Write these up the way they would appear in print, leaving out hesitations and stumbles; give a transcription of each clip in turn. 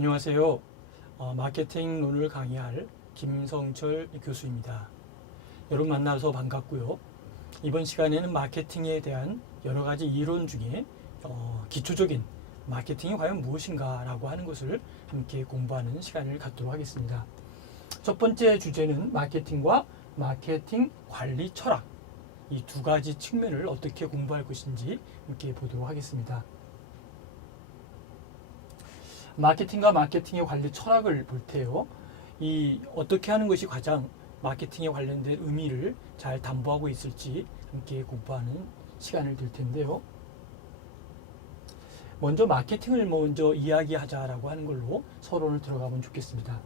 안녕하세요. 마케팅론을 강의할 김성철 교수입니다. 여러분 만나서 반갑고요. 이번 시간에는 마케팅에 대한 여러 가지 이론 중에 기초적인 마케팅이 과연 무엇인가 라고 하는 것을 함께 공부하는 시간을 갖도록 하겠습니다. 첫 번째 주제는 마케팅과 마케팅 관리 철학, 이 두 가지 측면을 어떻게 공부할 것인지 함께 보도록 하겠습니다. 마케팅과 마케팅의 관리 철학을 볼 때요, 이 어떻게 하는 것이 가장 마케팅에 관련된 의미를 잘 담보하고 있을지 함께 공부하는 시간을 들 텐데요. 먼저 마케팅을 먼저 이야기하자라고 하는 걸로 서론을 들어가면 좋겠습니다.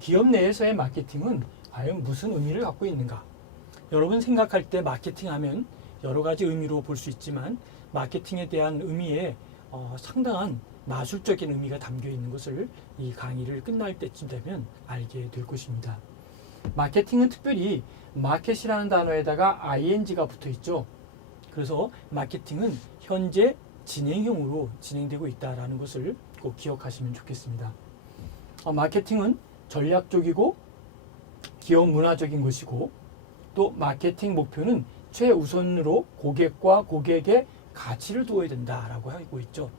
기업 내에서의 마케팅은 과연 무슨 의미를 갖고 있는가? 여러분 생각할 때 마케팅 하면 여러 가지 의미로 볼 수 있지만 마케팅에 대한 의미에 상당한 마술적인 의미가 담겨 있는 것을 이 강의를 끝날 때쯤 되면 알게 될 것입니다. 마케팅은 특별히 마켓이라는 단어에다가 ing가 붙어 있죠. 그래서 마케팅은 현재 진행형으로 진행되고 있다는 것을 꼭 기억하시면 좋겠습니다. 마케팅은 전략적이고 기업 문화적인 것이고, 또 마케팅 목표는 최우선으로 고객과 고객의 가치를 두어야 된다라고 하고 있죠.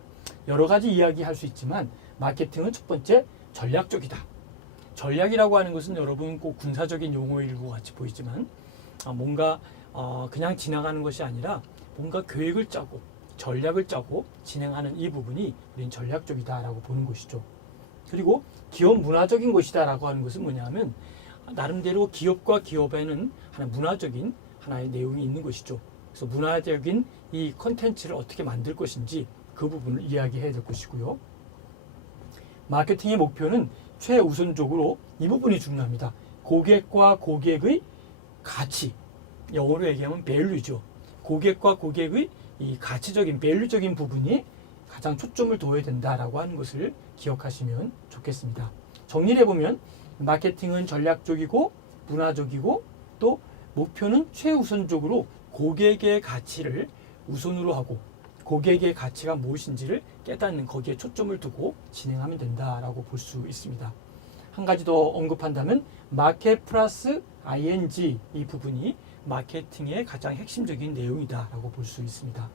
여러 가지 이야기할 수 있지만 마케팅은 첫 번째 전략적이다. 전략이라고 하는 것은 여러분 꼭 군사적인 용어일 것 같이 보이지만 뭔가 그냥 지나가는 것이 아니라 뭔가 계획을 짜고 전략을 짜고 진행하는 이 부분이 우린 전략적이다라고 보는 것이죠. 그리고 기업 문화적인 것이다라고 하는 것은 뭐냐면 나름대로 기업과 기업에는 하나 문화적인 하나의 내용이 있는 것이죠. 그래서 문화적인 이 컨텐츠를 어떻게 만들 것인지 그 부분을 이야기해야 될 것이고요. 마케팅의 목표는 최우선적으로 이 부분이 중요합니다. 고객과 고객의 가치, 영어로 얘기하면 value죠. 고객과 고객의 이 가치적인 value적인 부분이 가장 초점을 둬야 된다라고 하는 것을 기억하시면 좋겠습니다. 정리를 해보면 마케팅은 전략적이고 문화적이고, 또 목표는 최우선적으로 고객의 가치를 우선으로 하고 고객의 가치가 무엇인지를 깨닫는, 거기에 초점을 두고 진행하면 된다라고 볼 수 있습니다. 한 가지 더 언급한다면 마켓 플러스 ing, 이 부분이 마케팅의 가장 핵심적인 내용이다라고 볼 수 있습니다.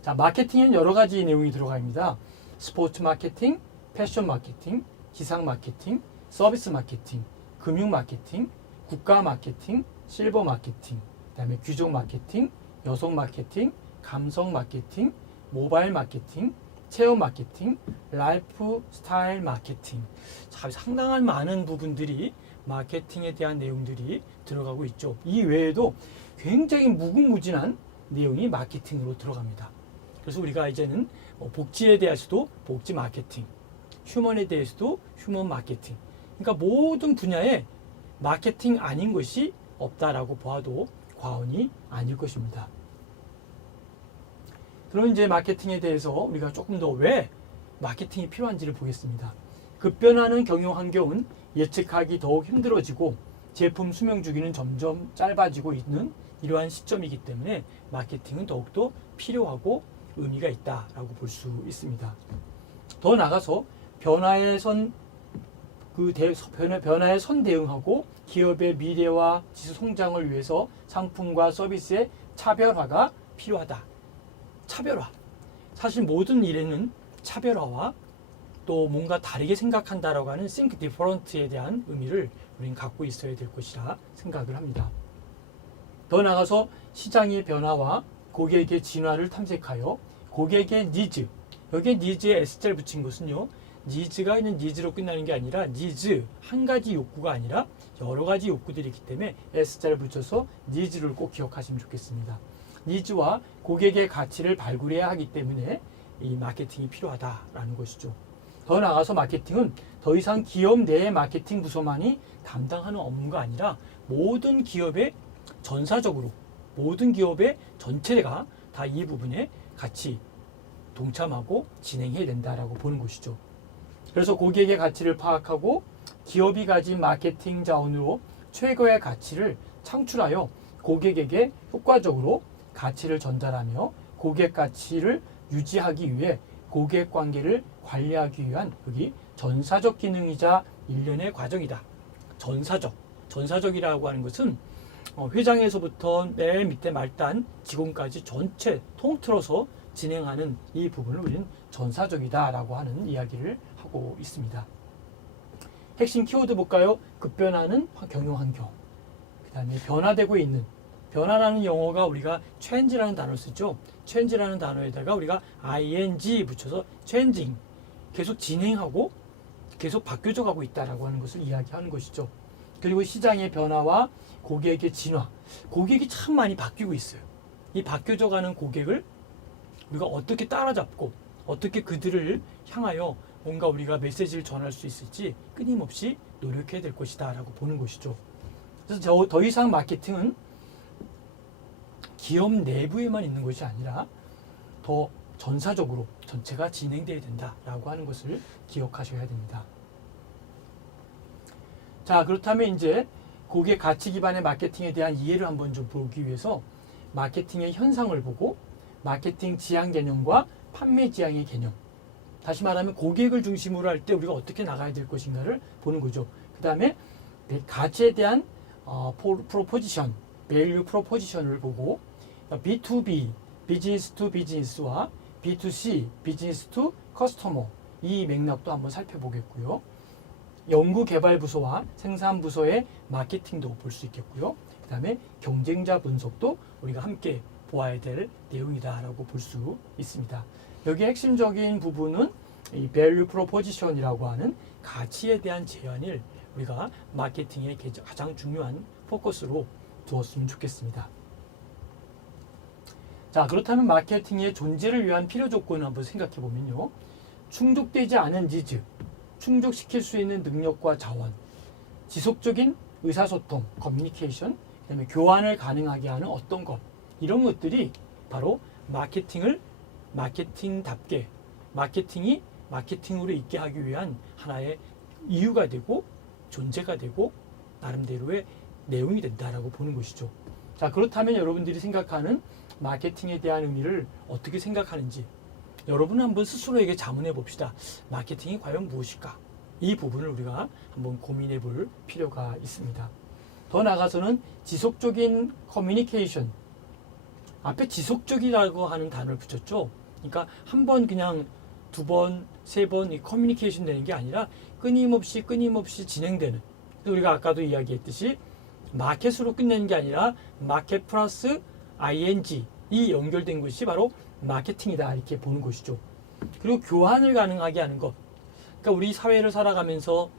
자, 마케팅에는 여러 가지 내용이 들어갑니다. 스포츠 마케팅, 패션 마케팅, 기상 마케팅, 서비스 마케팅, 금융 마케팅, 국가 마케팅, 실버 마케팅, 그다음에 귀족 마케팅, 여성 마케팅, 감성 마케팅, 모바일 마케팅, 체험 마케팅, 라이프 스타일 마케팅. 자, 상당한 많은 부분들이 마케팅에 대한 내용들이 들어가고 있죠. 이 외에도 굉장히 무궁무진한 내용이 마케팅으로 들어갑니다. 그래서 우리가 이제는 복지에 대해서도 복지 마케팅, 휴먼에 대해서도 휴먼 마케팅, 그러니까 모든 분야에 마케팅 아닌 것이 없다라고 보아도 과언이 아닐 것입니다. 그럼 이제 마케팅에 대해서 우리가 조금 더 왜 마케팅이 필요한지를 보겠습니다. 급변하는 경영 환경은 예측하기 더욱 힘들어지고 제품 수명 주기는 점점 짧아지고 있는 이러한 시점이기 때문에 마케팅은 더욱더 필요하고 의미가 있다라고 볼 수 있습니다. 더 나아가서 변화에 선 대응하고 기업의 미래와 지수 성장을 위해서 상품과 서비스의 차별화가 필요하다. 차별화. 사실 모든 일에는 차별화와 또 뭔가 다르게 생각한다라고 하는 think different에 대한 의미를 우리는 갖고 있어야 될 것이라 생각을 합니다. 더 나아가서 시장의 변화와 고객의 진화를 탐색하여 고객의 니즈, 여기에 니즈에 S자를 붙인 것은요, 니즈가 있는 니즈로 끝나는 게 아니라 니즈, 한 가지 욕구가 아니라 여러 가지 욕구들이 있기 때문에 S자를 붙여서 니즈를 꼭 기억하시면 좋겠습니다. 니즈와 고객의 가치를 발굴해야 하기 때문에 이 마케팅이 필요하다라는 것이죠. 더 나아가서 마케팅은 더 이상 기업 내의 마케팅 부서만이 담당하는 업무가 아니라 모든 기업의 전사적으로 모든 기업의 전체가 다 이 부분에 같이 동참하고 진행해야 된다라고 보는 것이죠. 그래서 고객의 가치를 파악하고 기업이 가진 마케팅 자원으로 최고의 가치를 창출하여 고객에게 효과적으로 가치를 전달하며 고객 가치를 유지하기 위해 고객 관계를 관리하기 위한 여기 전사적 기능이자 일련의 과정이다. 전사적이라고 하는 것은 회장에서부터 맨 밑에 말단 직원까지 전체 통틀어서 진행하는 이 부분을 우리는 전사적이다라고 하는 이야기를 하고 있습니다. 핵심 키워드 볼까요? 급변하는 경영 환경. 그 다음에 변화되고 있는, 변화라는 영어가 우리가 change라는 단어를 쓰죠. change라는 단어에다가 우리가 ing 붙여서 changing, 계속 진행하고 계속 바뀌어져 가고 있다라고 하는 것을 이야기하는 것이죠. 그리고 시장의 변화와 고객의 진화. 고객이 참 많이 바뀌고 있어요. 이 바뀌어져 가는 고객을 우리가 어떻게 따라잡고 어떻게 그들을 향하여 뭔가 우리가 메시지를 전할 수 있을지 끊임없이 노력해야 될 것이다 라고 보는 것이죠. 그래서 더 이상 마케팅은 기업 내부에만 있는 것이 아니라 더 전사적으로 전체가 진행되어야 된다라고 하는 것을 기억하셔야 됩니다. 자, 그렇다면 이제 고객 가치 기반의 마케팅에 대한 이해를 한번 좀 보기 위해서 마케팅의 현상을 보고 마케팅 지향 개념과 판매 지향의 개념, 다시 말하면 고객을 중심으로 할 때 우리가 어떻게 나가야 될 것인가를 보는 거죠. 그 다음에 가치에 대한 프로포지션, 밸류 프로포지션을 보고 B2B, 비즈니스 투 비즈니스와 B2C, 비즈니스 투 커스터머, 이 맥락도 한번 살펴보겠고요. 연구개발부서와 생산부서의 마케팅도 볼 수 있겠고요. 그 다음에 경쟁자 분석도 우리가 함께 보아야 될 내용이다라고 볼 수 있습니다. 여기 핵심적인 부분은 이 value proposition이라고 하는 가치에 대한 제안을 우리가 마케팅의 가장 중요한 포커스로 두었으면 좋겠습니다. 자, 그렇다면 마케팅의 존재를 위한 필요 조건을 한번 생각해 보면요. 충족되지 않은 니즈, 충족시킬 수 있는 능력과 자원, 지속적인 의사소통, 커뮤니케이션, 그다음에 교환을 가능하게 하는 어떤 것, 이런 것들이 바로 마케팅답게 마케팅이 마케팅으로 있게 하기 위한 하나의 이유가 되고 존재가 되고 나름대로의 내용이 된다라고 보는 것이죠. 자, 그렇다면 여러분들이 생각하는 마케팅에 대한 의미를 어떻게 생각하는지 여러분 한번 스스로에게 자문해 봅시다. 마케팅이 과연 무엇일까? 이 부분을 우리가 한번 고민해 볼 필요가 있습니다. 더 나아가서는 지속적인 커뮤니케이션, 앞에 지속적이라고 하는 단어를 붙였죠. 그러니까 한 번 그냥 두 번, 세 번 이 커뮤니케이션 되는 게 아니라 끊임없이 진행되는, 우리가 아까도 이야기했듯이 마켓으로 끝내는 게 아니라 마켓 플러스 ing, 이 연결된 것이 바로 마케팅이다 이렇게 보는 것이죠. 그리고 교환을 가능하게 하는 것. 그러니까 우리 사회를 살아가면서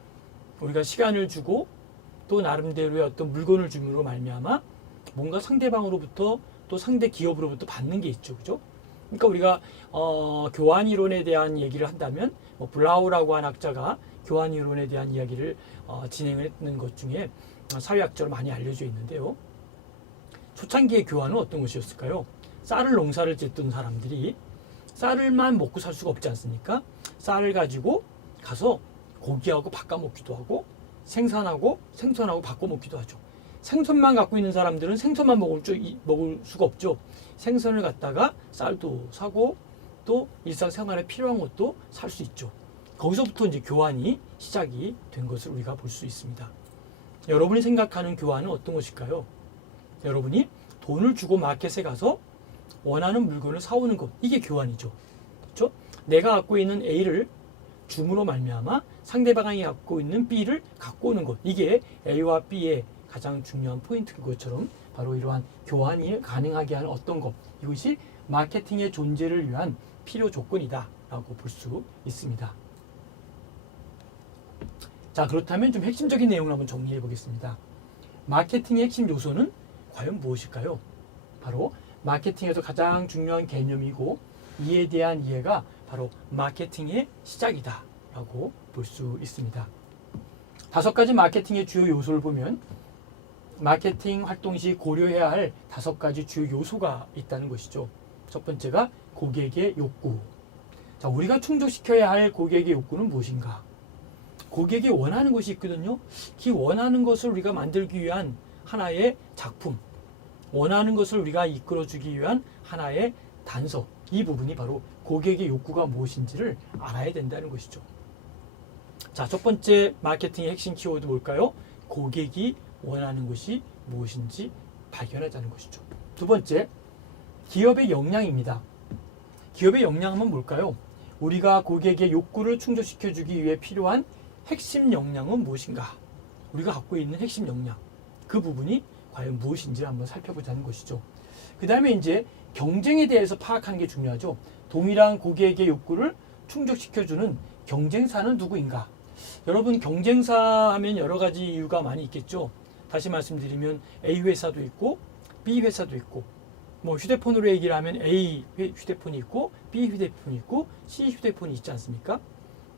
우리가 시간을 주고 또 나름대로의 어떤 물건을 줌으로 말미암아 뭔가 상대방으로부터 또 상대 기업으로부터 받는 게 있죠, 그죠? 그러니까 우리가 교환 이론에 대한 얘기를 한다면 블라우라고 한 학자가 교환 이론에 대한 이야기를 진행을 했는 것 중에 사회학적으로 많이 알려져 있는데요. 초창기의 교환은 어떤 것이었을까요? 쌀을 농사를 짓던 사람들이 쌀을만 먹고 살 수가 없지 않습니까? 쌀을 가지고 가서 고기하고 바꿔 먹기도 하고 생선하고 바꿔 먹기도 하죠. 생선만 갖고 있는 사람들은 생선만 먹을 수가 없죠. 생선을 갖다가 쌀도 사고 또 일상생활에 필요한 것도 살 수 있죠. 거기서부터 이제 교환이 시작이 된 것을 우리가 볼 수 있습니다. 여러분이 생각하는 교환은 어떤 것일까요? 여러분이 돈을 주고 마켓에 가서 원하는 물건을 사오는 것, 이게 교환이죠. 그렇죠? 내가 갖고 있는 A를 줌으로 말미암아 상대방이 갖고 있는 B를 갖고 오는 것, 이게 A와 B의 가장 중요한 포인트인 것처럼 바로 이러한 교환이 가능하게 하는 어떤 것, 이것이 마케팅의 존재를 위한 필요 조건이다 라고 볼 수 있습니다. 자, 그렇다면 좀 핵심적인 내용을 한번 정리해 보겠습니다. 마케팅의 핵심 요소는 과연 무엇일까요? 바로 마케팅에서 가장 중요한 개념이고 이에 대한 이해가 바로 마케팅의 시작이다 라고 볼 수 있습니다. 5가지 마케팅의 주요 요소를 보면 마케팅 활동 시 고려해야 할 5가지 주요 요소가 있다는 것이죠. 첫 번째가 고객의 욕구. 자, 우리가 충족시켜야 할 고객의 욕구는 무엇인가? 고객이 원하는 것이 있거든요. 그 원하는 것을 우리가 만들기 위한 하나의 작품, 원하는 것을 우리가 이끌어주기 위한 하나의 단서, 이 부분이 바로 고객의 욕구가 무엇인지를 알아야 된다는 것이죠. 자, 첫 번째 마케팅의 핵심 키워드 뭘까요? 고객이 원하는 것이 무엇인지 발견하자는 것이죠. 두 번째, 기업의 역량입니다. 기업의 역량은 뭘까요? 우리가 고객의 욕구를 충족시켜주기 위해 필요한 핵심 역량은 무엇인가? 우리가 갖고 있는 핵심 역량, 그 부분이 과연 무엇인지를 한번 살펴보자는 것이죠. 그 다음에 이제 경쟁에 대해서 파악하는 게 중요하죠. 동일한 고객의 욕구를 충족시켜주는 경쟁사는 누구인가? 여러분, 경쟁사 하면 여러 가지 이유가 많이 있겠죠. 다시 말씀드리면 A 회사도 있고 B 회사도 있고, 뭐 휴대폰으로 얘기를 하면 A 휴대폰이 있고 B 휴대폰이 있고 C 휴대폰이 있지 않습니까?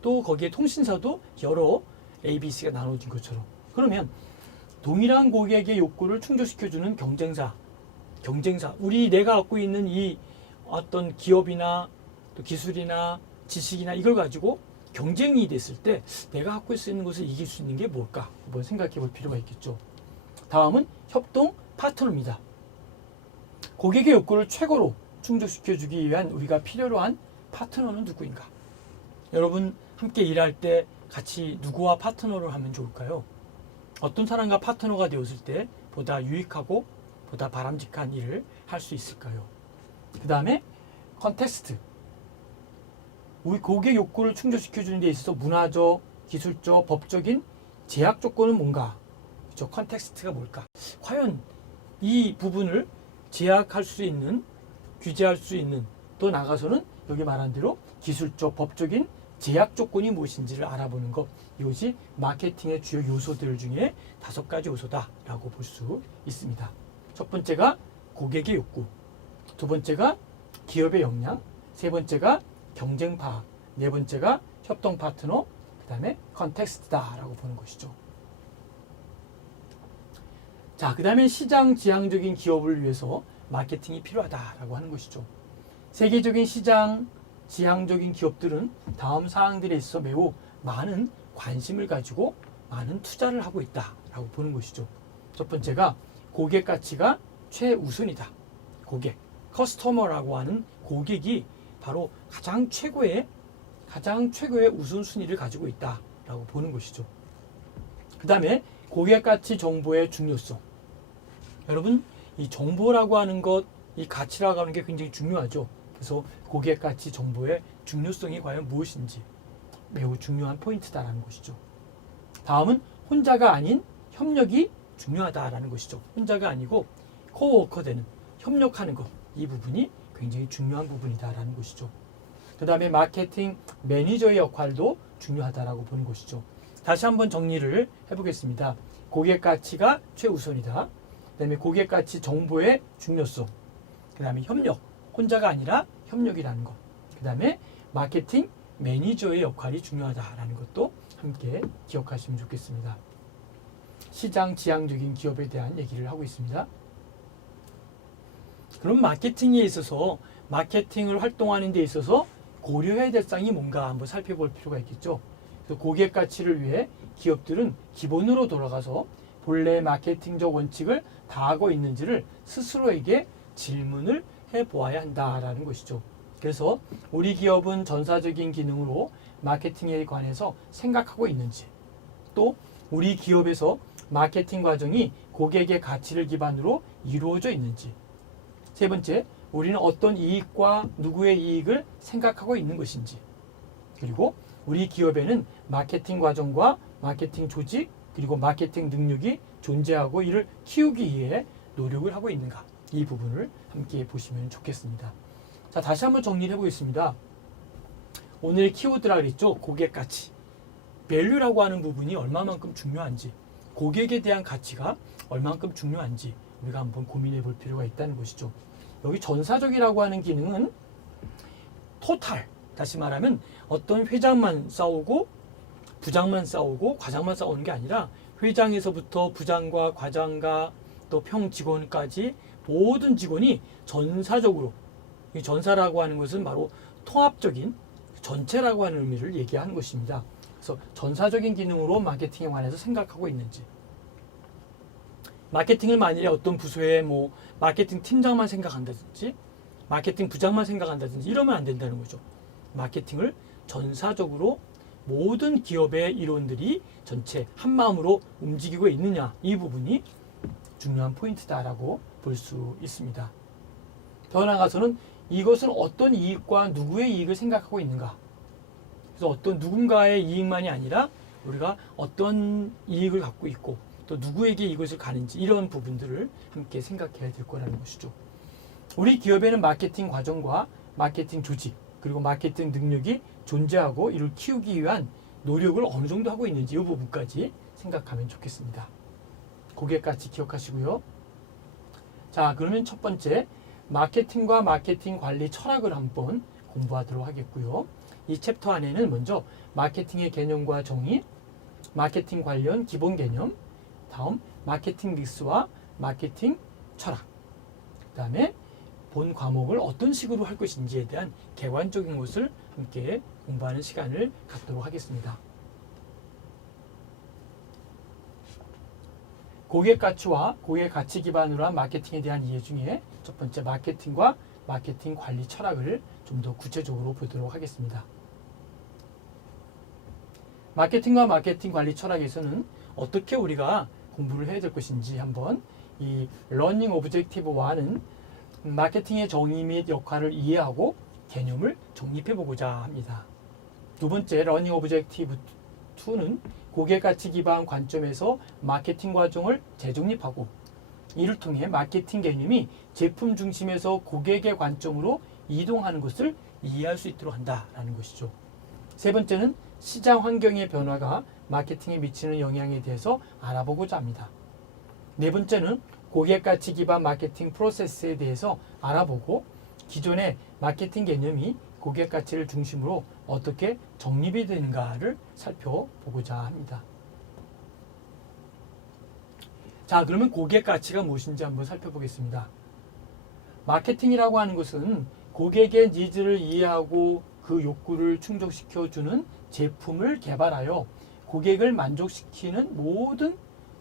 또 거기에 통신사도 여러 A, B, C가 나눠진 것처럼. 그러면 동일한 고객의 욕구를 충족시켜주는 경쟁사, 내가 갖고 있는 이 어떤 기업이나 또 기술이나 지식이나 이걸 가지고 경쟁이 됐을 때 내가 갖고 있는 것을 이길 수 있는 게 뭘까? 한번 생각해 볼 필요가 있겠죠. 다음은 협동 파트너입니다. 고객의 욕구를 최고로 충족시켜주기 위한 우리가 필요로 한 파트너는 누구인가? 여러분, 함께 일할 때 같이 누구와 파트너를 하면 좋을까요? 어떤 사람과 파트너가 되었을 때 보다 유익하고 보다 바람직한 일을 할 수 있을까요? 그 다음에 컨텍스트. 우리 고객 욕구를 충족시켜주는 데 있어서 문화적, 기술적, 법적인 제약 조건은 뭔가? 그렇죠? 컨텍스트가 뭘까? 과연 이 부분을 제약할 수 있는, 규제할 수 있는, 또 나가서는 여기 말한 대로 기술적, 법적인 제약 조건이 무엇인지를 알아보는 것, 이것이 마케팅의 주요 요소들 중에 5가지 요소다라고 볼 수 있습니다. 첫 번째가 고객의 욕구, 두 번째가 기업의 역량, 세 번째가 경쟁 파악, 네 번째가 협동 파트너, 그 다음에 컨텍스트다라고 보는 것이죠. 자, 그 다음에 시장 지향적인 기업을 위해서 마케팅이 필요하다라고 하는 것이죠. 세계적인 시장 지향적인 기업들은 다음 사항들에 있어 매우 많은 관심을 가지고 많은 투자를 하고 있다라고 보는 것이죠. 첫 번째가 고객 가치가 최우선이다. 고객, 커스터머라고 하는 고객이 바로 가장 최고의 우선순위를 가지고 있다라고 보는 것이죠. 그 다음에 고객 가치 정보의 중요성. 여러분, 이 정보라고 하는 것, 이 가치라고 하는 게 굉장히 중요하죠. 그래서 고객 가치 정보의 중요성이 과연 무엇인지 매우 중요한 포인트다라는 것이죠. 다음은 혼자가 아닌 협력이 중요하다라는 것이죠. 혼자가 아니고 코워커 되는, 협력하는 것, 이 부분이 굉장히 중요한 부분이다라는 것이죠. 그 다음에 마케팅 매니저의 역할도 중요하다라고 보는 것이죠. 다시 한번 정리를 해보겠습니다. 고객 가치가 최우선이다. 그 다음에 고객 가치 정보의 중요성. 그 다음에 협력, 혼자가 아니라 협력이라는 것. 그 다음에 마케팅 매니저의 역할이 중요하다라는 것도 함께 기억하시면 좋겠습니다. 시장 지향적인 기업에 대한 얘기를 하고 있습니다. 그럼 마케팅에 있어서, 마케팅을 활동하는 데 있어서 고려해야 될 사항이 뭔가 한번 살펴볼 필요가 있겠죠. 그래서 고객 가치를 위해 기업들은 기본으로 돌아가서 본래 마케팅적 원칙을 다하고 있는지를 스스로에게 질문을 해보아야 한다라는 것이죠. 그래서 우리 기업은 전사적인 기능으로 마케팅에 관해서 생각하고 있는지, 또 우리 기업에서 마케팅 과정이 고객의 가치를 기반으로 이루어져 있는지, 세 번째, 우리는 어떤 이익과 누구의 이익을 생각하고 있는 것인지, 그리고 우리 기업에는 마케팅 과정과 마케팅 조직, 그리고 마케팅 능력이 존재하고 이를 키우기 위해 노력을 하고 있는가, 이 부분을 함께 보시면 좋겠습니다. 자, 다시 한번 정리를 해보겠습니다. 오늘 키워드라 그랬죠. 고객 가치, 밸류라고 하는 부분이 얼마만큼 중요한지, 고객에 대한 가치가 얼마만큼 중요한지 우리가 한번 고민해 볼 필요가 있다는 것이죠. 여기 전사적이라고 하는 기능은 토탈, 다시 말하면 어떤 회장만 싸우고 부장만 싸우고 과장만 싸우는 게 아니라 회장에서부터 부장과 과장과 또 평 직원까지 모든 직원이 전사적으로, 이 전사라고 하는 것은 바로 통합적인 전체라고 하는 의미를 얘기하는 것입니다. 그래서 전사적인 기능으로 마케팅에 관해서 생각하고 있는지, 마케팅을 만일에 어떤 부서에 마케팅 팀장만 생각한다든지, 마케팅 부장만 생각한다든지 이러면 안 된다는 거죠. 마케팅을 전사적으로 모든 기업의 일원들이 전체 한 마음으로 움직이고 있느냐, 이 부분이 중요한 포인트다라고 볼 수 있습니다. 더 나아가서는 이것은 어떤 이익과 누구의 이익을 생각하고 있는가. 그래서 어떤 누군가의 이익만이 아니라 우리가 어떤 이익을 갖고 있고 또 누구에게 이것을 가는지, 이런 부분들을 함께 생각해야 될 거라는 것이죠. 우리 기업에는 마케팅 과정과 마케팅 조직 그리고 마케팅 능력이 존재하고 이를 키우기 위한 노력을 어느 정도 하고 있는지, 이 부분까지 생각하면 좋겠습니다. 고객같이 기억하시고요. 자, 그러면 첫 번째, 마케팅과 마케팅 관리 철학을 한번 공부하도록 하겠고요. 이 챕터 안에는 먼저 마케팅의 개념과 정의, 마케팅 관련 기본 개념, 다음 마케팅 믹스와 마케팅 철학, 그 다음에 본 과목을 어떤 식으로 할 것인지에 대한 개관적인 것을 함께 공부하는 시간을 갖도록 하겠습니다. 고객 가치와 고객 가치 기반으로 한 마케팅에 대한 이해 중에 첫 번째, 마케팅과 마케팅 관리 철학을 좀 더 구체적으로 보도록 하겠습니다. 마케팅과 마케팅 관리 철학에서는 어떻게 우리가 공부를 해야 될 것인지 한번 이 러닝 오브젝티브와는 마케팅의 정의 및 역할을 이해하고 개념을 정립해 보고자 합니다. 두 번째, 러닝 오브젝티브 2는 고객 가치 기반 관점에서 마케팅 과정을 재정립하고 이를 통해 마케팅 개념이 제품 중심에서 고객의 관점으로 이동하는 것을 이해할 수 있도록 한다라는 것이죠. 세 번째는 시장 환경의 변화가 마케팅에 미치는 영향에 대해서 알아보고자 합니다. 네 번째는 고객 가치 기반 마케팅 프로세스에 대해서 알아보고 기존의 마케팅 개념이 고객 가치를 중심으로 어떻게 정립이 되는가를 살펴보고자 합니다. 자, 그러면 고객 가치가 무엇인지 한번 살펴보겠습니다. 마케팅이라고 하는 것은 고객의 니즈를 이해하고 그 욕구를 충족시켜주는 제품을 개발하여 고객을 만족시키는 모든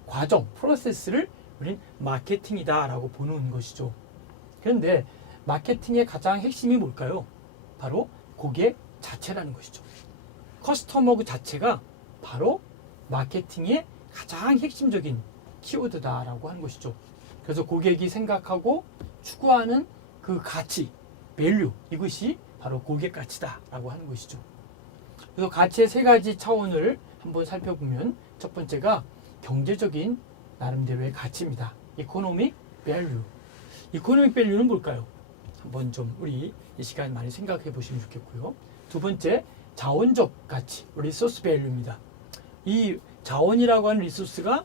과정, 프로세스를 우린 마케팅이다 라고 보는 것이죠. 그런데 마케팅의 가장 핵심이 뭘까요? 바로 고객 자체라는 것이죠. 커스터머 그 자체가 바로 마케팅의 가장 핵심적인 키워드다라고 하는 것이죠. 그래서 고객이 생각하고 추구하는 그 가치, 밸류, 이것이 바로 고객 가치다라고 하는 것이죠. 그래서 가치의 세 가지 차원을 한번 살펴보면 첫 번째가 경제적인 나름대로의 가치입니다. 이코노믹 밸류. 이코노믹 밸류는 뭘까요? 한번 좀 우리 이 시간 많이 생각해 보시면 좋겠고요. 두 번째, 자원적 가치, 리소스 밸류입니다. 이 자원이라고 하는 리소스가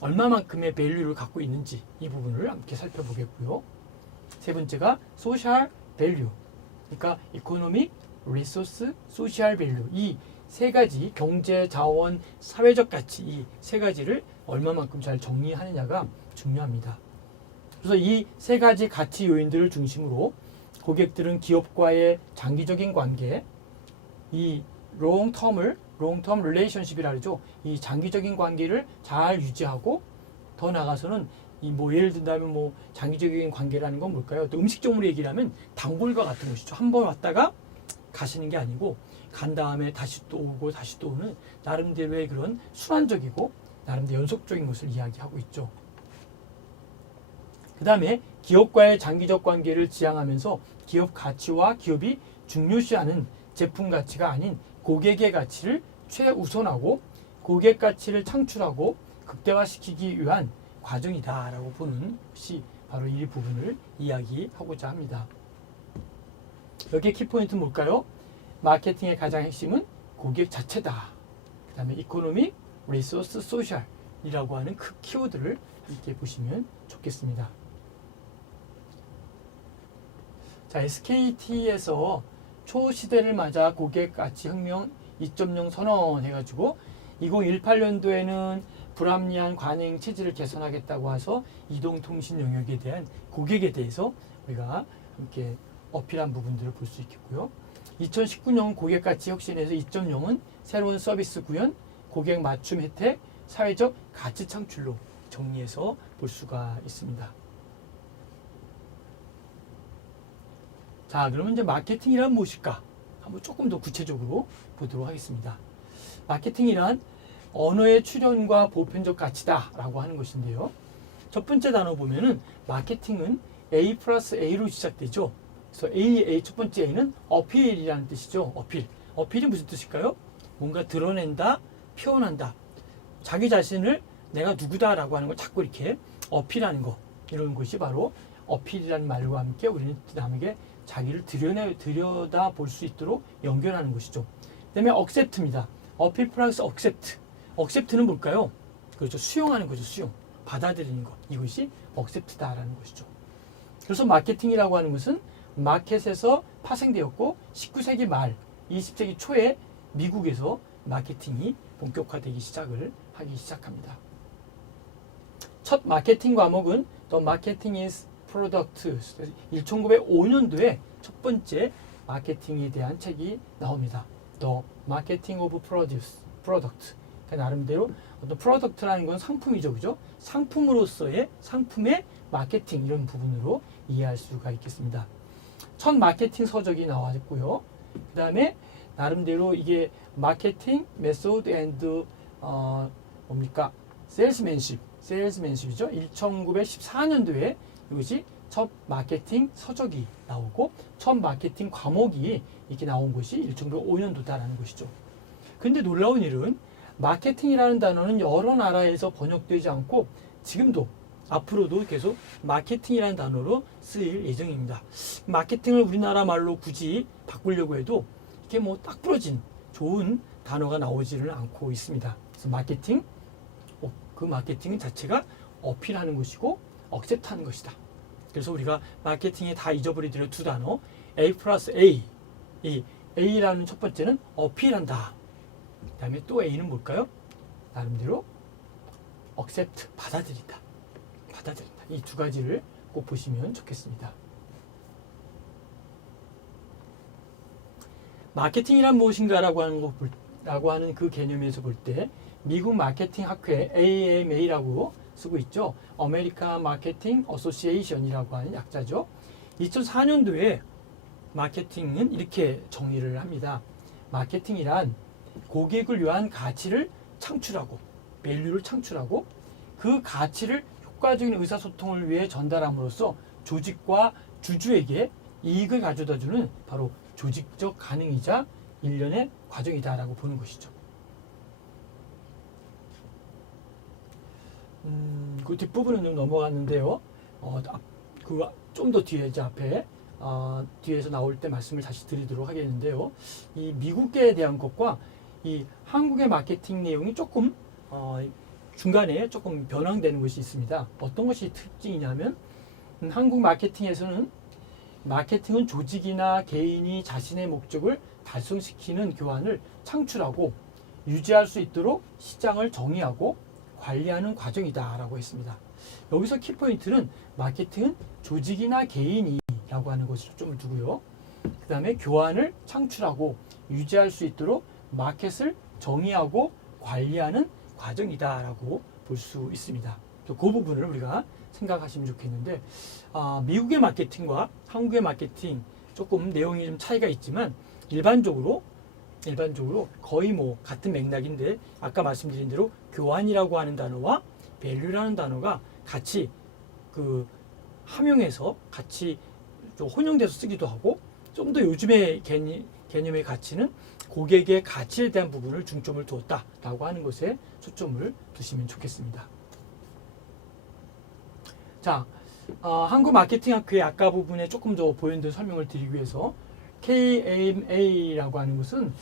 얼마만큼의 밸류를 갖고 있는지, 이 부분을 함께 살펴보겠고요. 세 번째가 소셜 밸류, 그러니까 이코노믹, 리소스, 소셜 밸류, 이 세 가지 경제, 자원, 사회적 가치, 이 세 가지를 얼마만큼 잘 정리하느냐가 중요합니다. 그래서 이 세 가지 가치 요인들을 중심으로 고객들은 기업과의 장기적인 관계, 이 롱텀 릴레이션십이라 그러죠. 이 장기적인 관계를 잘 유지하고, 더 나아가서는 이 뭐 예를 든다면 뭐 장기적인 관계라는 건 뭘까요? 또 음식점으로 얘기를 하면 단골과 같은 것이죠. 한 번 왔다가 가시는 게 아니고 간 다음에 다시 또 오고 다시 또 오는 나름대로의 그런 순환적이고 나름대로 연속적인 것을 이야기하고 있죠. 그 다음에 기업과의 장기적 관계를 지향하면서 기업 가치와 기업이 중요시하는 제품 가치가 아닌 고객의 가치를 최우선하고 고객 가치를 창출하고 극대화시키기 위한 과정이다라고 보는 것이 바로 이 부분을 이야기하고자 합니다. 여기에 키포인트는 뭘까요? 마케팅의 가장 핵심은 고객 자체다. 그 다음에 이코노믹, 리소스, 소셜이라고 하는 그 키워드를 이렇게 보시면 좋겠습니다. 자, SKT에서 초시대를 맞아 고객 가치 혁명 2.0 선언해가지고 2018년도에는 불합리한 관행 체질을 개선하겠다고 해서 이동통신 영역에 대한 고객에 대해서 우리가 함께 어필한 부분들을 볼 수 있겠고요. 2019년 고객가치 혁신에서 2.0은 새로운 서비스 구현, 고객 맞춤 혜택, 사회적 가치 창출로 정리해서 볼 수가 있습니다. 자, 그러면 이제 마케팅이란 무엇일까? 한번 조금 더 구체적으로 보도록 하겠습니다. 마케팅이란 언어의 출현과 보편적 가치다라고 하는 것인데요. 첫 번째 단어 보면은 마케팅은 A 플러스 A로 시작되죠. 그래서 A 첫 번째 A는 어필이라는 뜻이죠. 어필. 어필이 무슨 뜻일까요? 뭔가 드러낸다, 표현한다. 자기 자신을 내가 누구다라고 하는 걸 자꾸 이렇게 어필하는 거. 이런 것이 바로 어필이라는 말과 함께 우리는 남에게 자기를 들여다 볼 수 있도록 연결하는 것이죠. 그 다음에 accept입니다. 어필 플러스 accept. accept는 뭘까요? 그렇죠. 수용하는 거죠. 수용. 받아들이는 것. 이것이 accept다라는 것이죠. 그래서 마케팅이라고 하는 것은 마켓에서 파생되었고 19세기 말, 20세기 초에 미국에서 마케팅이 본격화되기 하기 시작합니다. 첫 마케팅 과목은 The Marketing is Product. 1905년도에 첫 번째 마케팅에 대한 책이 나옵니다. The Marketing of Product. 그러니까 나름대로 어떤 프로덕트라는 건 상품이죠, 그죠? 상품으로서의 상품의 마케팅 이런 부분으로 이해할 수가 있겠습니다. 첫 마케팅 서적이 나왔고요. 그 다음에 나름대로 이게 마케팅 메소드 앤드 뭡니까? 세일즈맨십이죠. 1914년도에 이것이 첫 마케팅 서적이 나오고 첫 마케팅 과목이 이렇게 나온 것이 1905년도다라는 것이죠. 근데 놀라운 일은 마케팅이라는 단어는 여러 나라에서 번역되지 않고 지금도 앞으로도 계속 마케팅이라는 단어로 쓰일 예정입니다. 마케팅을 우리나라 말로 굳이 바꾸려고 해도 이게 뭐 딱 부러진 좋은 단어가 나오지는 않고 있습니다. 그래서 마케팅, 그 마케팅 자체가 어필하는 것이고 억셉트하는 것이다. 그래서 우리가 마케팅에 다 잊어버리더라도 두 단어 A 플러스 A. 이 A라는 첫 번째는 어필한다. 그 다음에 또 A는 뭘까요? 나름대로 accept, 받아들인다. 이 두 가지를 꼭 보시면 좋겠습니다. 마케팅이란 무엇인가라고 하는 그 개념에서 볼 때 미국 마케팅 학회 AMA라고 쓰고 있죠. American Marketing Association이라고 하는 약자죠. 2004년도에 마케팅은 이렇게 정의를 합니다. 마케팅이란 고객을 위한 가치를 창출하고 밸류를 창출하고 그 가치를 효과적인 의사소통을 위해 전달함으로써 조직과 주주에게 이익을 가져다주는 바로 조직적 가능이자 일련의 과정이다라고 보는 것이죠. 그 뒷부분은 좀 넘어갔는데요. 그 좀 더 뒤에 이제 앞에 뒤에서 나올 때 말씀을 다시 드리도록 하겠는데요. 이 미국에 대한 것과 이 한국의 마케팅 내용이 조금 중간에 조금 변형되는 것이 있습니다. 어떤 것이 특징이냐면 한국 마케팅에서는 마케팅은 조직이나 개인이 자신의 목적을 달성시키는 교환을 창출하고 유지할 수 있도록 시장을 정의하고 관리하는 과정이다라고 했습니다. 여기서 키포인트는 마케팅은 조직이나 개인이라고 하는 것을 좀 두고요. 그 다음에 교환을 창출하고 유지할 수 있도록 마켓을 정의하고 관리하는 과정이다라고 볼 수 있습니다. 그 부분을 우리가 생각하시면 좋겠는데 미국의 마케팅과 한국의 마케팅 조금 내용이 좀 차이가 있지만 일반적으로 거의 뭐 같은 맥락인데 아까 말씀드린 대로 교환이라고 하는 단어와 밸류라는 단어가 같이 그 함용해서 같이 좀 혼용돼서 쓰기도 하고 좀 더 요즘의 개념의 가치는 고객의 가치에 대한 부분을 중점을 두었다라고 하는 것에 초점을 두시면 좋겠습니다. 자, 한국 마케팅 학회의 아까 부분에 조금 더 보완된 설명을 드리기 위해서 KAMA라고 하는 것은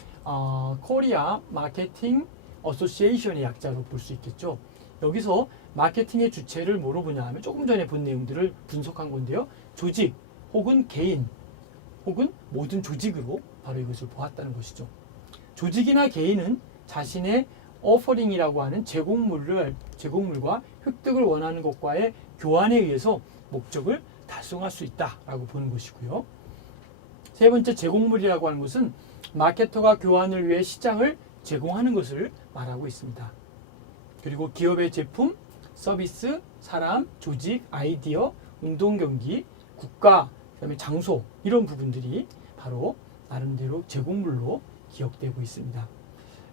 코리아 마케팅 어소시에이션의 약자로 볼 수 있겠죠. 여기서 마케팅의 주체를 뭐로 보냐 하면 조금 전에 본 내용들을 분석한 건데요. 조직 혹은 개인 혹은 모든 조직으로 바로 이것을 보았다는 것이죠. 조직이나 개인은 자신의 오퍼링이라고 하는 제공물과 획득을 원하는 것과의 교환에 의해서 목적을 달성할 수 있다라고 보는 것이고요. 세 번째 제공물이라고 하는 것은 마케터가 교환을 위해 시장을 제공하는 것을 말하고 있습니다. 그리고 기업의 제품, 서비스, 사람, 조직, 아이디어, 운동 경기, 국가, 그다음에 장소 이런 부분들이 바로 나름대로 제공물로 기억되고 있습니다.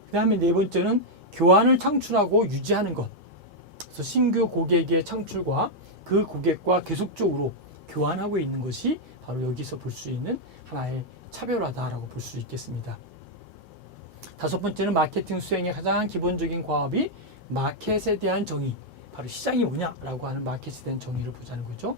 그다음에 네 번째는 교환을 창출하고 유지하는 것. 그래서 신규 고객의 창출과 그 고객과 계속적으로 교환하고 있는 것이 바로 여기서 볼 수 있는 하나의 차별화다라고 볼 수 있겠습니다. 다섯 번째는 마케팅 수행의 가장 기본적인 과업이 마켓에 대한 정의, 바로 시장이 뭐냐라고 하는 마켓에 대한 정의를 보자는 거죠.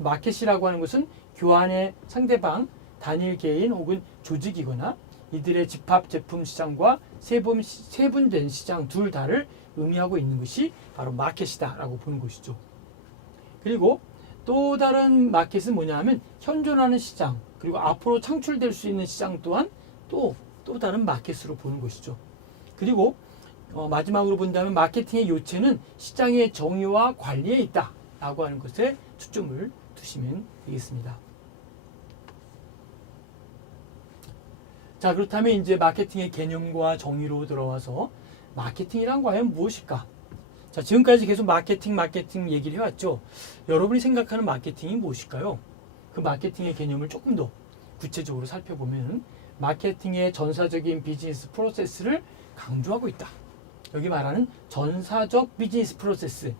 마켓이라고 하는 것은 교환의 상대방, 단일 개인 혹은 조직이거나 이들의 집합 제품 시장과 세분된 시장 둘 다를 의미하고 있는 것이 바로 마켓이다라고 보는 것이죠. 그리고 또 다른 마켓은 뭐냐 하면 현존하는 시장, 그리고 앞으로 창출될 수 있는 시장 또한 또 다른 마켓으로 보는 것이죠. 그리고 마지막으로 본다면 마케팅의 요체는 시장의 정의와 관리에 있다라고 하는 것에 초점을 두시면 되겠습니다. 자, 그렇다면 이제 마케팅의 개념과 정의로 들어와서 마케팅이란 과연 무엇일까? 자, 지금까지 계속 마케팅 얘기를 해왔죠. 여러분이 생각하는 마케팅이 무엇일까요? 그 마케팅의 개념을 조금 더 구체적으로 살펴보면 마케팅의 전사적인 비즈니스 프로세스를 강조하고 있다. 여기 말하는 전사적 비즈니스 프로세스.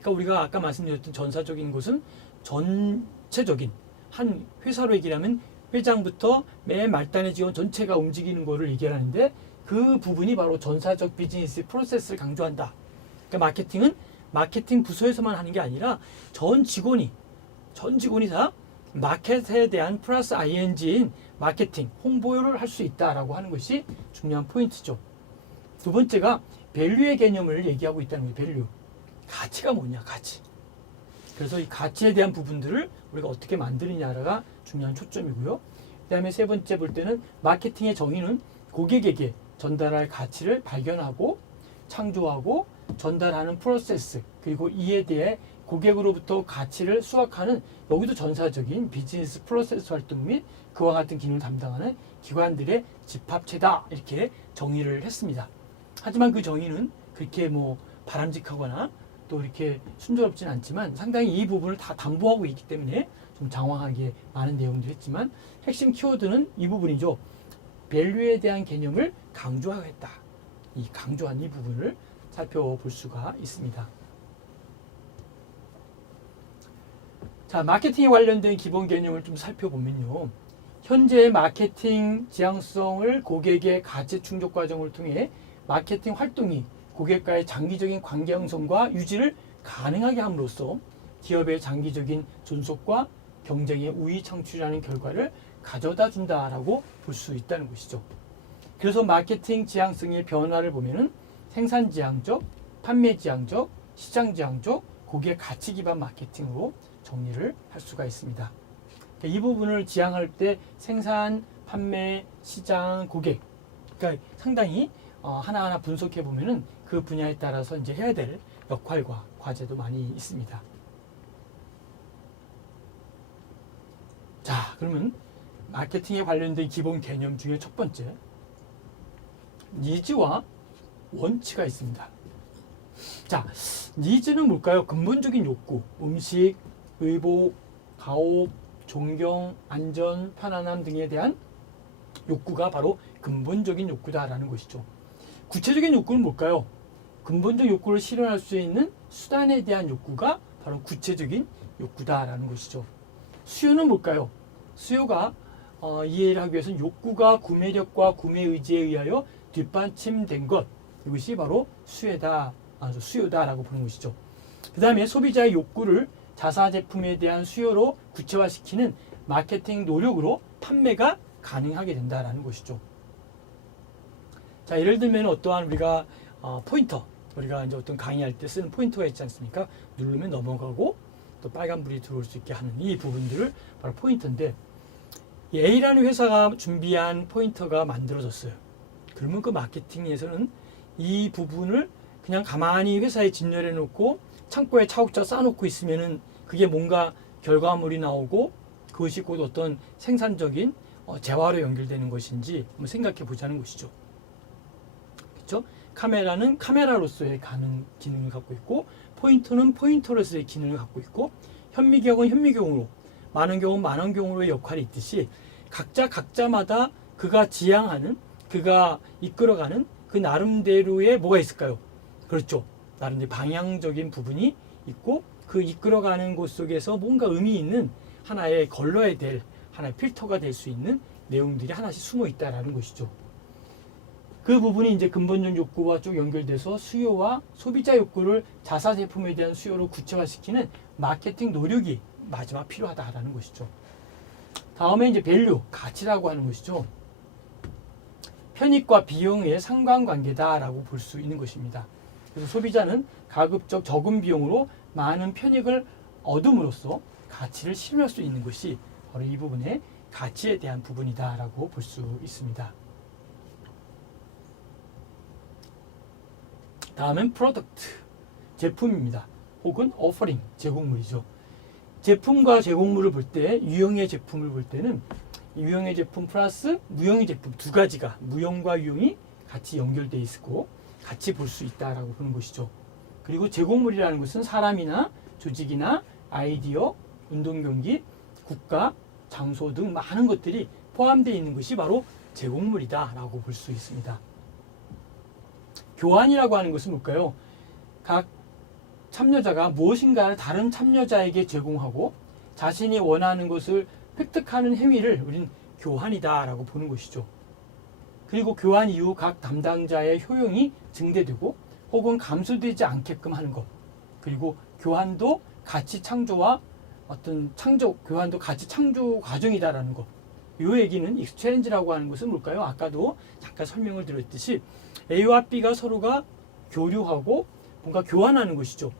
그러니까 우리가 아까 말씀드렸던 전사적인 것은 전체적인 한 회사로 얘기하면 회장부터 맨 말단의 직원 전체가 움직이는 거를 얘기하는데 그 부분이 바로 전사적 비즈니스 프로세스를 강조한다. 그러니까 마케팅은 마케팅 부서에서만 하는 게 아니라 전 직원이 다 마켓에 대한 플러스 ing인 마케팅, 홍보를 할 수 있다라고 하는 것이 중요한 포인트죠. 두 번째가 밸류의 개념을 얘기하고 있다는 거예요. 밸류. 가치가 뭐냐, 가치. 그래서 이 가치에 대한 부분들을 우리가 어떻게 만드느냐가 중요한 초점이고요. 그 다음에 세 번째 볼 때는 마케팅의 정의는 고객에게 전달할 가치를 발견하고 창조하고 전달하는 프로세스, 그리고 이에 대해 고객으로부터 가치를 수확하는, 여기도 전사적인 비즈니스 프로세스 활동 및 그와 같은 기능을 담당하는 기관들의 집합체다, 이렇게 정의를 했습니다. 하지만 그 정의는 그렇게 바람직하거나 또 이렇게 순조롭지는 않지만 상당히 이 부분을 다 담보하고 있기 때문에 좀 장황하게 많은 내용도 했지만 핵심 키워드는 이 부분이죠. 밸류에 대한 개념을 강조하겠다. 이 강조한 이 부분을 살펴볼 수가 있습니다. 자, 마케팅에 관련된 기본 개념을 좀 살펴보면요. 현재 마케팅 지향성을 고객의 가치 충족 과정을 통해 마케팅 활동이 고객과의 장기적인 관계 형성과 유지를 가능하게 함으로써 기업의 장기적인 존속과 경쟁의 우위 창출이라는 결과를 가져다 준다라고 볼 수 있다는 것이죠. 그래서 마케팅 지향성의 변화를 보면은 생산 지향적, 판매 지향적, 시장 지향적, 고객 가치 기반 마케팅으로 정리를 할 수가 있습니다. 이 부분을 지향할 때 생산, 판매, 시장, 고객, 그러니까 상당히 하나하나 분석해 보면은 그 분야에 따라서 이제 해야 될 역할과 과제도 많이 있습니다. 자, 그러면 마케팅에 관련된 기본 개념 중에 첫 번째, 니즈와 원치가 있습니다. 자, 니즈는 뭘까요? 근본적인 욕구, 음식, 의복, 가옥, 존경, 안전, 편안함 등에 대한 욕구가 바로 근본적인 욕구다라는 것이죠. 구체적인 욕구는 뭘까요? 근본적 욕구를 실현할 수 있는 수단에 대한 욕구가 바로 구체적인 욕구다라는 것이죠. 수요는 뭘까요? 수요가 이해를 하기 위해서는 욕구가 구매력과 구매 의지에 의하여 뒷받침된 것, 이것이 바로 수요다라고 보는 것이죠. 그 다음에 소비자의 욕구를 자사 제품에 대한 수요로 구체화시키는 마케팅 노력으로 판매가 가능하게 된다라는 것이죠. 자, 예를 들면 어떠한 우리가 포인터, 우리가 이제 어떤 강의할 때 쓰는 포인터가 있지 않습니까? 누르면 넘어가고 또 빨간불이 들어올 수 있게 하는 이 부분들을 바로 포인터인데, A라는 회사가 준비한 포인터가 만들어졌어요. 그러면 그 마케팅에서는 이 부분을 그냥 가만히 회사에 진열해 놓고 창고에 차곡차 쌓아놓고 있으면은 그게 뭔가 결과물이 나오고 그것이 곧 어떤 생산적인 재화로 연결되는 것인지 한번 생각해 보자는 것이죠. 그렇죠? 카메라는 카메라로서의 기능을 갖고 있고, 포인터는 포인터로서의 기능을 갖고 있고, 현미경은 현미경으로, 많은 경우 많은 경우의 역할이 있듯이 각자마다 그가 지향하는, 그가 이끌어가는 그 나름대로의 뭐가 있을까요? 그렇죠. 나름대로 방향적인 부분이 있고 그 이끌어가는 곳 속에서 뭔가 의미 있는 하나의 걸러야 될 하나의 필터가 될 수 있는 내용들이 하나씩 숨어 있다라는 것이죠. 그 부분이 이제 근본적 욕구와 쭉 연결돼서 수요와 소비자 욕구를 자사 제품에 대한 수요로 구체화시키는 마케팅 노력이 마지막 필요하다라는 것이죠. 다음에 이제 밸류, 가치라고 하는 것이죠. 편익과 비용의 상관관계다라고 볼 수 있는 것입니다. 그래서 소비자는 가급적 적은 비용으로 많은 편익을 얻음으로써 가치를 실현할 수 있는 것이 바로 이 부분의 가치에 대한 부분이다라고 볼 수 있습니다. 다음은 프로덕트, 제품입니다. 혹은 오퍼링, 제공물이죠. 제품과 제공물을 볼 때, 유형의 제품을 볼 때는 유형의 제품 플러스 무형의 제품 두 가지가, 무형과 유형이 같이 연결되어 있고 같이 볼 수 있다라고 보는 것이죠. 그리고 제공물이라는 것은 사람이나 조직이나 아이디어, 운동경기, 국가, 장소 등 많은 것들이 포함되어 있는 것이 바로 제공물이다라고 볼 수 있습니다. 교환이라고 하는 것은 뭘까요? 각 참여자가 무엇인가를 다른 참여자에게 제공하고 자신이 원하는 것을 획득하는 행위를 우리는 교환이다라고 보는 것이죠. 그리고 교환 이후 각 담당자의 효용이 증대되고 혹은 감소되지 않게끔 하는 것. 그리고 교환도 가치 창조와 교환도 가치 창조 과정이다라는 것. 이 얘기는 익스체인지라고 하는 것은 뭘까요? 아까도 잠깐 설명을 드렸듯이 A와 B가 서로가 교류하고 뭔가 교환하는 것이죠.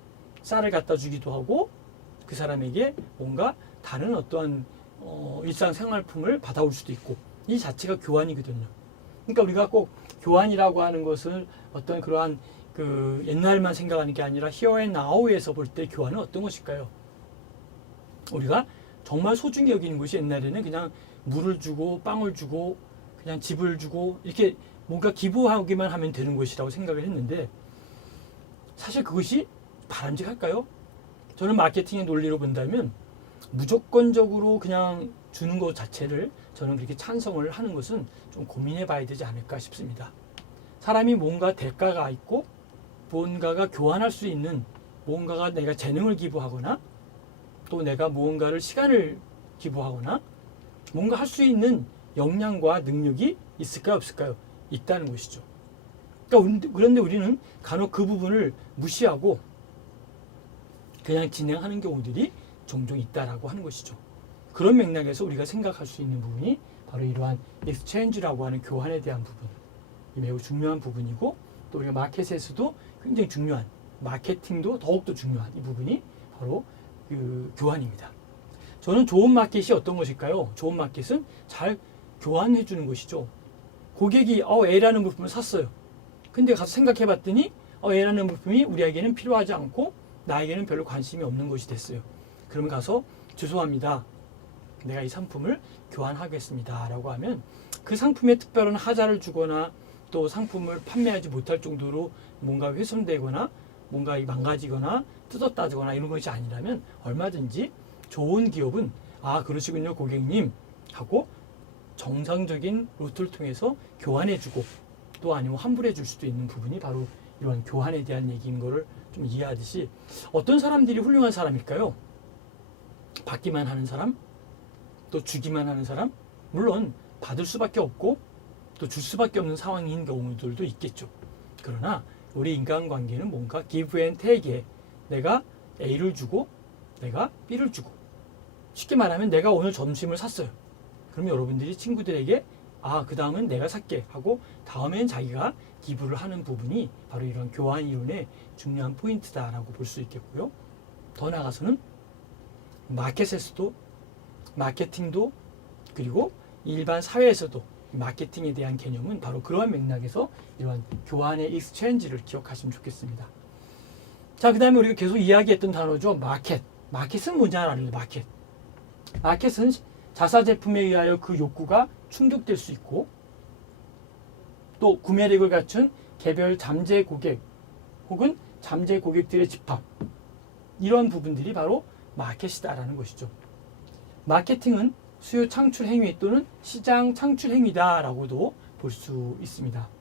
쌀을 갖다 주기도 하고 그 사람에게 뭔가 다른 어떠한 일상생활품을 받아올 수도 있고 이 자체가 교환이거든요. 그러니까 우리가 꼭 교환이라고 하는 것을 어떤 그러한 그 옛날만 생각하는 게 아니라 here and now에서 볼 때 교환은 어떤 것일까요? 우리가 정말 소중히 여기는 것이 옛날에는 그냥 물을 주고 빵을 주고 그냥 집을 주고 이렇게 뭔가 기부하기만 하면 되는 것이라고 생각을 했는데 사실 그것이 바람직할까요? 저는 마케팅의 논리로 본다면 무조건적으로 그냥 주는 것 자체를 저는 그렇게 찬성을 하는 것은 좀 고민해 봐야 되지 않을까 싶습니다. 사람이 뭔가 대가가 있고 무언가가 교환할 수 있는 무언가가 내가 재능을 기부하거나 또 내가 무언가를 시간을 기부하거나 뭔가 할 수 있는 역량과 능력이 있을까요? 없을까요? 있다는 것이죠. 그런데 우리는 간혹 그 부분을 무시하고 그냥 진행하는 경우들이 종종 있다라고 하는 것이죠. 그런 맥락에서 우리가 생각할 수 있는 부분이 바로 이러한 exchange라고 하는 교환에 대한 부분, 이 매우 중요한 부분이고 또 우리가 마켓에서도 굉장히 중요한, 마케팅도 더욱더 중요한 이 부분이 바로 그 교환입니다. 저는 좋은 마켓이 어떤 것일까요? 좋은 마켓은 잘 교환해 주는 것이죠. 고객이 A라는 물품을 샀어요. 근데 가서 생각해 봤더니 A라는 물품이 우리에게는 필요하지 않고 나에게는 별로 관심이 없는 것이 됐어요. 그러면 가서 죄송합니다. 내가 이 상품을 교환하겠습니다. 라고 하면 그 상품에 특별한 하자를 주거나 또 상품을 판매하지 못할 정도로 뭔가 훼손되거나 뭔가 망가지거나 뜯었다거나 이런 것이 아니라면 얼마든지 좋은 기업은 그러시군요 고객님 하고 정상적인 루트를 통해서 교환해주고 또 아니면 환불해 줄 수도 있는 부분이 바로 이런 교환에 대한 얘기인 거를 좀 이해하듯이 어떤 사람들이 훌륭한 사람일까요? 받기만 하는 사람? 또 주기만 하는 사람? 물론 받을 수밖에 없고 또 줄 수밖에 없는 상황인 경우들도 있겠죠. 그러나 우리 인간관계는 뭔가 give and take에 내가 A를 주고 내가 B를 주고 쉽게 말하면 내가 오늘 점심을 샀어요. 그러면 여러분들이 친구들에게 그 다음은 내가 살게 하고 다음엔 자기가 기부를 하는 부분이 바로 이런 교환 이론의 중요한 포인트다라고 볼 수 있겠고요. 더 나아가서는 마켓에서도 마케팅도 그리고 일반 사회에서도 마케팅에 대한 개념은 바로 그러한 맥락에서 이러한 교환의 익스체인지를 기억하시면 좋겠습니다. 자, 그 다음에 우리가 계속 이야기했던 단어죠. 마켓. 마켓은 뭔지 알아요? 마켓은 자사 제품에 의하여 그 욕구가 충족될 수 있고 또 구매력을 갖춘 개별 잠재 고객 혹은 잠재 고객들의 집합 이런 부분들이 바로 마켓이다라는 것이죠. 마케팅은 수요 창출 행위 또는 시장 창출 행위다라고도 볼 수 있습니다.